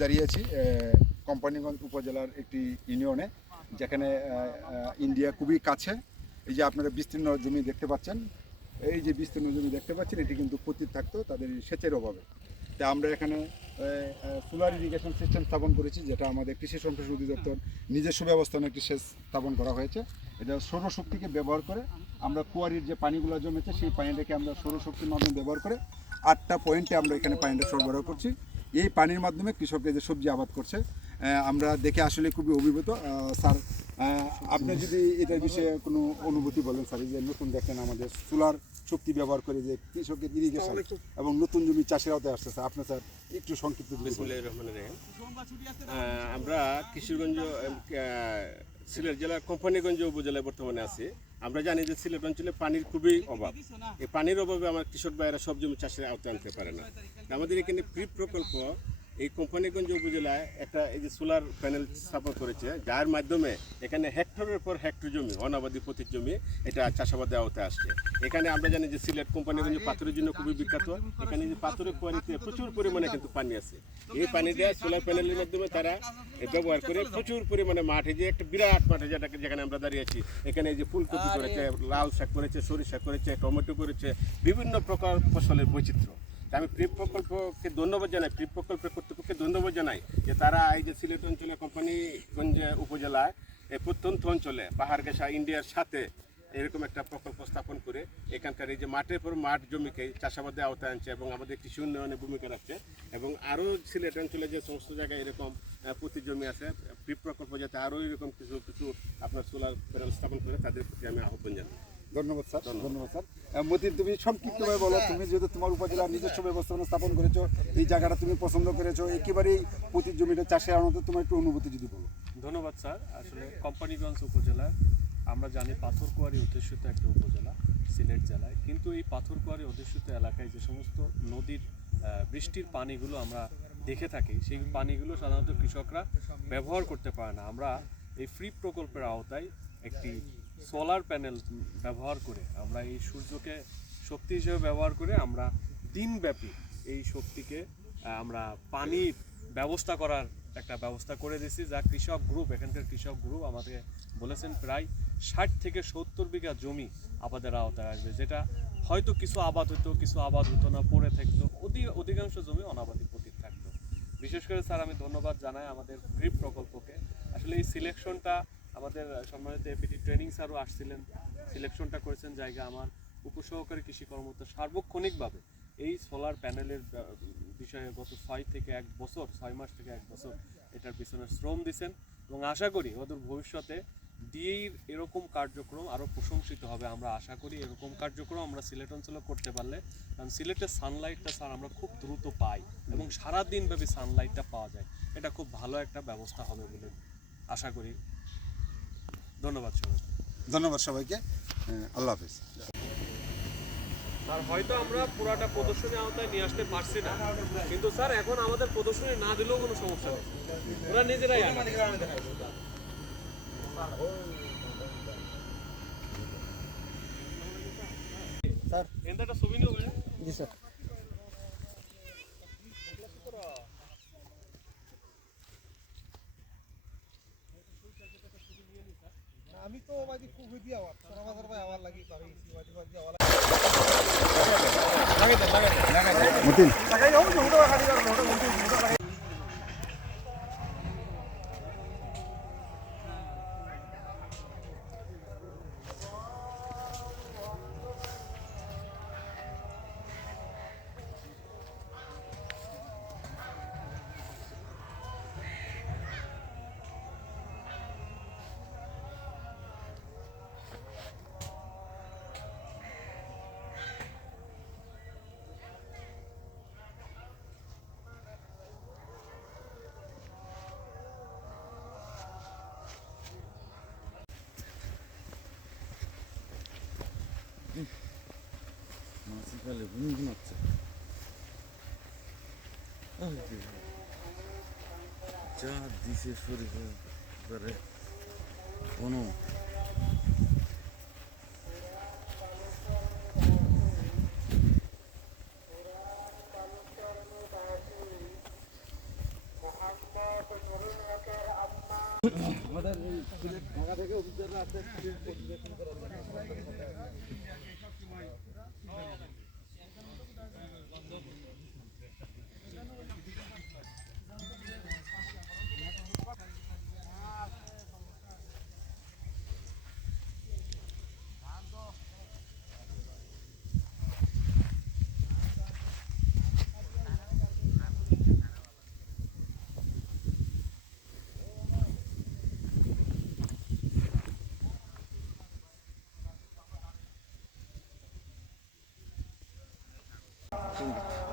দাঁড়িয়ে আছি কোম্পানিগঞ্জ উপজেলার একটি ইউনিয়নে, যেখানে ইন্ডিয়া খুবই কাছে। এই যে আপনারা বিস্তীর্ণ জমি দেখতে পাচ্ছেন, এই যে বিস্তীর্ণ জমি দেখতে পাচ্ছেন, এটি কিন্তু পতিত থাকতো, তাদের সেচের অভাবে। তা আমরা এখানে সোলার ইরিগেশন সিস্টেম স্থাপন করেছি, যেটা আমাদের কৃষি সম্প্রসারণ অধিদপ্তর নিজস্ব ব্যবস্থানে একটি সেচ স্থাপন করা হয়েছে। এটা সৌরশক্তিকে ব্যবহার করে আমরা কুয়ারির যে পানিগুলো জমেছে, সেই পানিটাকে আমরা সৌরশক্তির মাধ্যমে ব্যবহার করে আটটা পয়েন্টে আমরা এখানে পানিটা সরবরাহ করছি। এই পানির মাধ্যমে কৃষকরা যে সবজি আবাদ করছে আমরা দেখে আসলে খুবই অভিভূত। স্যার আপনি যদি এটার বিষয়ে কোনো অনুভূতি বলেন, স্যার যে নতুন দেখেন আমাদের সোলার শক্তি ব্যবহার করে যে কৃষকের ইরিগেশন এবং নতুন জমি চাষের আওতায় আসছে স্যার আপনি স্যার একটু সংক্ষিপ্ত আমরা কিশোরগঞ্জ সিলেট জেলার কোম্পানিগঞ্জ উপজেলায় বর্তমানে আছি। আমরা জানি যে সিলেট অঞ্চলে পানির খুবই অভাব। এই পানির অভাবে আমার কৃষক ভাইয়েরা সব জমি চাষের আওতায় আনতে পারে না। আমাদের এখানে প্রি প্রকল্প এই কোম্পানিগঞ্জ উপজেলায় একটা এই যে সোলার প্যানেল স্থাপন করেছে, যার মাধ্যমে এখানে হেক্টরের পর হেক্টর জমি, অনাবাদী প্রতি জমি এটা চাষাবাদের আওতায় আসছে। এখানে আমরা জানি যে সিলেট কোম্পানিগঞ্জ পাথরের জন্য খুবই বিখ্যাত। এখানে যে পাথরের কোয়ারিতে প্রচুর পরিমাণে কিন্তু পানি আছে। এই পানিটা সোলার প্যানেলের মাধ্যমে তারা ব্যবহার করে প্রচুর পরিমাণে মাঠে যে একটা বিরাট মাঠে যেটাকে যেখানে আমরা দাঁড়িয়ে আছি, এখানে যে ফুলকপি করেছে, লাল শাক করেছে, সরিষা করেছে, টমেটো করেছে, বিভিন্ন প্রকার ফসলের বৈচিত্র্য। আমি প্রিপ প্রকল্পকে ধন্যবাদ জানাই প্রিপ প্রকল্পের কর্তৃপক্ষকে ধন্যবাদ জানাই যে তারা এই যে সিলেট অঞ্চলে কোম্পানিগঞ্জ উপজেলায় এই প্রত্যন্ত অঞ্চলে পাহাড় গেসা ইন্ডিয়ার সাথে এরকম একটা প্রকল্প স্থাপন করে এখানকার এই যে মাঠের পর মাঠ জমিকে চাষাবাদে আওতায় আনছে এবং আমাদের কৃষি উন্নয়নে ভূমিকা রাখছে এবং আরও সিলেট অঞ্চলে যে সমস্ত জায়গায় এরকম প্রতি জমি আছে প্রিপ প্রকল্প যাতে আরও এরকম কিছু কিছু আপনার সোলার প্যানেল স্থাপন করে তাদের প্রতি আমি আহ্বান জানাই। ধন্যবাদ স্যার। ধন্যবাদ স্যার। মতিন তুমি সংক্ষিপ্তভাবে বলো তুমি যেহেতু তোমার উপজেলার নিজস্ব ব্যবস্থাপনা স্থাপন করেছ এই জায়গাটা তুমি পছন্দ করেছ একেবারেই প্রতি জমিটা চাষে আনতে তোমার একটু অনুভূতি যদি বলো। ধন্যবাদ স্যার। আসলে কোম্পানিগঞ্জ উপজেলা আমরা জানি পাথরকুয়ারি অধ্যুষিত একটা উপজেলা সিলেট জেলায়। কিন্তু এই পাথরকুয়ারি অধ্যুষিত এলাকায় যে সমস্ত নদীর বৃষ্টির পানিগুলো আমরা দেখে থাকি সেই পানিগুলো সাধারণত কৃষকরা ব্যবহার করতে পারে না। আমরা এই ফ্রি প্রকল্পের আওতায় একটি সোলার প্যানেল ব্যবহার করে আমরা এই সূর্যকে শক্তি হিসেবে ব্যবহার করে আমরা দিনব্যাপী এই শক্তিকে আমরা পানির ব্যবস্থা করার একটা ব্যবস্থা করে দিয়েছি, যা কৃষক গ্রুপ এখানকার কৃষক গ্রুপ আমাদের বলেছেন প্রায় ষাট থেকে সত্তর বিঘা জমি আবাদের আওতায় আসবে, যেটা হয়তো কিছু আবাদ হতো, কিছু আবাদ হতো না, পড়ে থাকতো, অধি- অধিকাংশ জমি অনাবাদি পতিত থাকতো। বিশেষ করে স্যার, আমি ধন্যবাদ জানাই আমাদের গ্রিপ প্রকল্পকে। আসলে এই সিলেকশনটা আমাদের সম্মানিত এপিটি ট্রেনিং স্যারও আসছিলেন, সিলেকশনটা করেছেন জায়গা আমার, উপসহকারী কৃষি কর্মকর্তা সার্বক্ষণিকভাবে। এই সোলার প্যানেলের বিষয়ে গত ছয় থেকে এক বছর, ছয় মাস থেকে এক বছর এটার পিছনে শ্রম দিছেন এবং আশা করি ওদের ভবিষ্যতে ডিএইর এরকম কার্যক্রম আরও প্রশংসিত হবে। আমরা আশা করি এরকম কার্যক্রম আমরা সিলেট অঞ্চলে করতে পারলে, কারণ সিলেটের সানলাইটটা স্যার আমরা খুব দ্রুত পাই এবং সারাদিন ব্যাপী সানলাইটটা পাওয়া যায়। এটা খুব ভালো একটা ব্যবস্থা হবে বলে আশা করি। ধন্যবাদ সবাই ধন্যবাদ সবাইকে। আহ, আল্লাহ হাফিজ। স্যার হয়তো আমরা পুরাটা প্রদর্শনী আওতায় নিয়ে আসতে পারছি না কিন্তু স্যার এখন আমাদের প্রদর্শনী না দিলেও কোনো সমস্যা নেই। ওরা নিজেরাই স্যার এনতে একটা ছবি জি স্যার। মতিন সকালে ঘুম ঘুমাচ্ছে যা দিছে শরীরে করে কোনো আমাদের ঢাকা থেকে অফিসাররা আসতে জন্য। ঠিক আছে